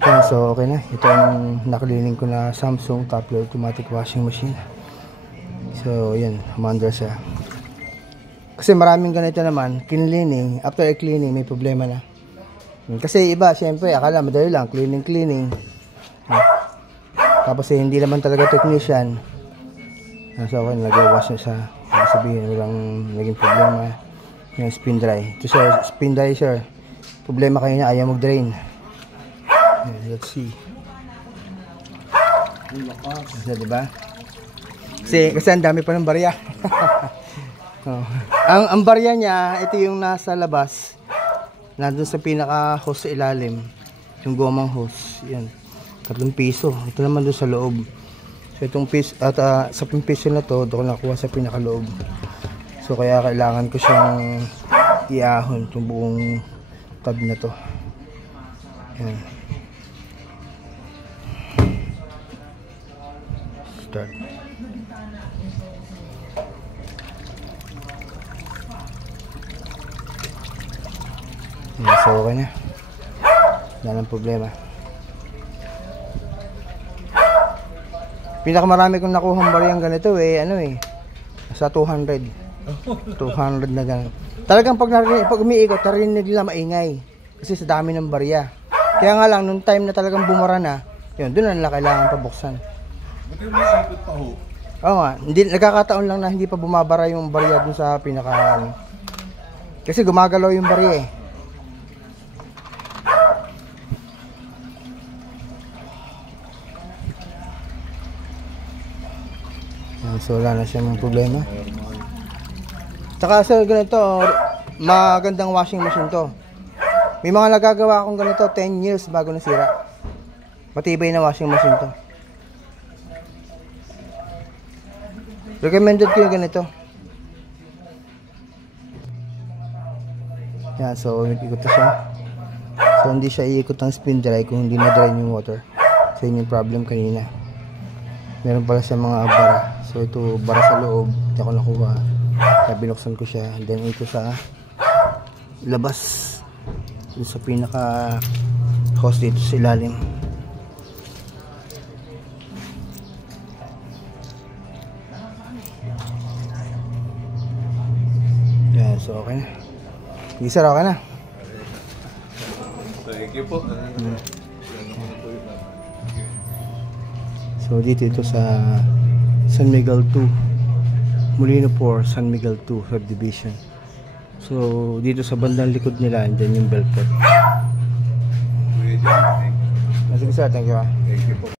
Okay, so okay na. Ito yung nakalining ko na Samsung top load automatic washing machine. So yan, umandar siya. Kasi maraming ganito naman, cleaning, after cleaning may problema na. Kasi iba, syempre, akala madali lang, cleaning. Tapos hindi naman talaga technician. So okay, nag-wash na siya. Sabihin, walang naging problema. Yung spin dry. Ito siya, spin dry sir. Problema kayo na, ayaw mag-drain. Let's see. Kasi diba? Kasi ang dami pa ng barya. Ang barya niya, ito yung nasa labas. Nandun sa pinaka-hose sa ilalim. Yung gomang hose. Yan. 3 piso. Ito naman doon sa loob. So itong piso, at sa piso na to, doon ko nakuha sa pinaka-loob. So kaya kailangan ko siyang iahon itong buong tab na to. Yan. Start. So okay na. Wala nang problema. Pinakamarami kong nakuhang baryang ganito sa 200 na gano'n. Talagang pag umiikot, narinig nila maingay kasi sa dami ng barya. Kaya nga lang, nung time na talagang bumara na, yun, doon na nila kailangan pabuksan. Buti mo naikot pa ho. Oo nga, nagkakataon lang na hindi pa bumabara yung barya dun sa pinaka kasi gumagalaw yung barya So wala na siyang problema. Tsaka sa ganito, magandang washing machine to. May mga nagagawa akong ganito 10 years bago nasira. Matibay na washing machine to. Recommended ko yung ganito. Yan, so nag-ikot na siya. So hindi siya iikot ng spin dry kung hindi na-dry yung water. So yun yung problem kanina. Meron pala siya mga bara. So ito bara sa loob, hindi ako nakuha. Kaya binuksan ko siya. And then ito sa labas. Ito sa pinaka hose dito sa ilalim. Yan, so okay na. Sige sir, okay na. Thank you po. So dito ito sa San Miguel 2, Molino 4, San Miguel 2 subdivision. So dito sa bandang likod nila, andyan yung Belport. Sige sir, thank you. Sige sir, thank you. Thank you po.